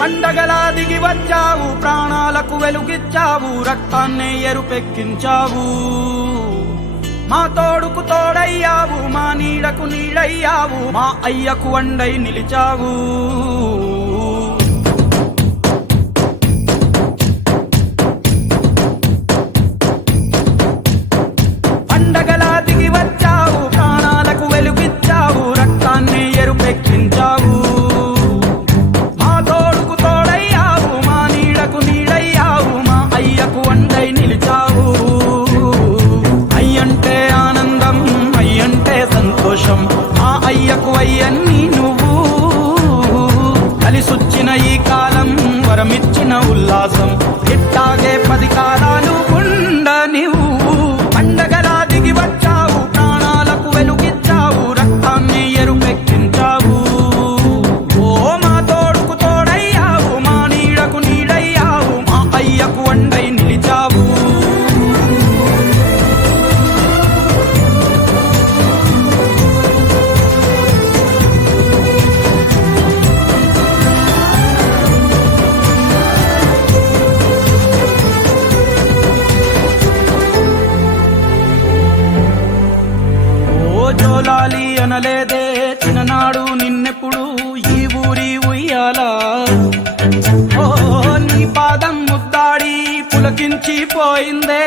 పండగలా దిగి వచ్చావు, ప్రాణాలకు వెలుగిచ్చావు, రక్తాన్నే ఎరుపెక్కించావు. మా తోడుకు తోడయ్యావు, మా నీడకు నీడయ్యావు, మా అయ్యకు అండై నిలిచావు. పండగలా దిగి వచ్చావు, ప్రాణాలకు వెలుగిచ్చావు, రక్తాన్నే ఎరుపెక్కించావు. మా తోడుకు తోడయ్యావు, మా నీడకు నీడయ్యావు, మా అయ్యకు అండై నిలిచావు. అయ్యంటే ఆనందం, అయ్యంటే సంతోషం, మా అయ్యకు అయ్యన్ని నువ్వు. కలిసొచ్చిన ఈ కాలం వరమిచ్చిన ఉల్లాసం, ఇట్టాగే 10 కాలాలు ఉండనివ్వు. పండగలా దిగి వచ్చావు, ప్రాణాలకు వెలుగిచ్చావు, రక్తాన్ని ఎరుపెక్కించావు. ఓ మా తోడుకు తోడయ్యావు, మా నీడకు నీడయ్యావు, మా అయ్యకు అండై నిలిచావు. జోలాలి అనలేదే చిన్ననాడు నిన్నెప్పుడు ఈ ఊరి ఉయ్యాల. ఓ నీ పాదం ముద్దాడి పులకించి పోయిందే